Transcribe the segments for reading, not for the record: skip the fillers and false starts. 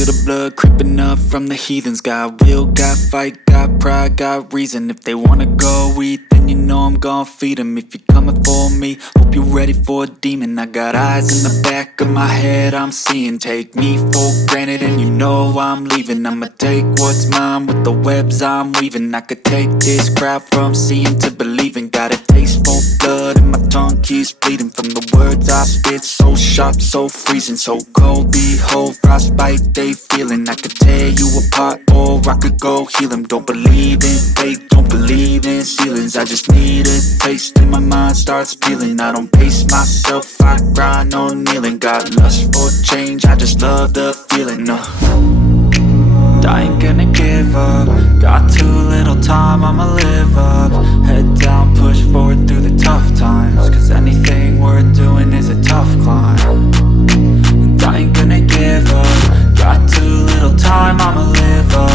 feel the blood creeping up from the heathens. Got will, got fight, got pride, got reason. If they wanna go eat, then you know I'm gon' feed them. If you're coming for me, hope you're ready for a demon. I got eyes in the back of my head, I'm seeing. Take me for granted and you know I'm leaving. I'ma take what's mine with the webs I'm weaving. I could take this crowd from seeing to believing. Got a taste for blood and my tongue keeps bleeding from the words I spit. So sharp, so freezing, so cold. Behold, frostbite they feeling. I could tear you apart or I could go heal them. Don't believe in fate, don't believe in ceilings. I just need a taste and my mind starts peeling. I don't pace myself, I grind on kneeling. Got lust for change, I just love the feeling. I ain't gonna give up. Got too little time, I'ma live up. Head down, push forward through the tough times. Cause anything worth doing is a tough climb. And I ain't gonna give up. Got too little time, I'ma live up.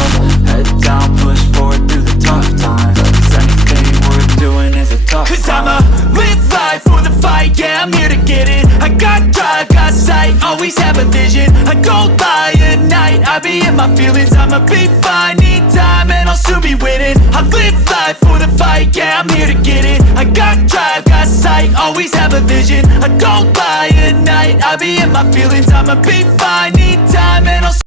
Head down, push forward through the tough times. Cause anything worth doing is a tough climb. Cause I'ma live life for the fight, yeah, I'm here to get it. I got drive, got sight, always have a vision. I don't lie at night, I be in my feelings. I'ma be fine, need time and I'll soon be winning. I live life for the fight, yeah, I'm here to get it. I got drive, got sight, always have a vision. I don't lie at night, I be in my feelings. I'ma be fine, need time and I'll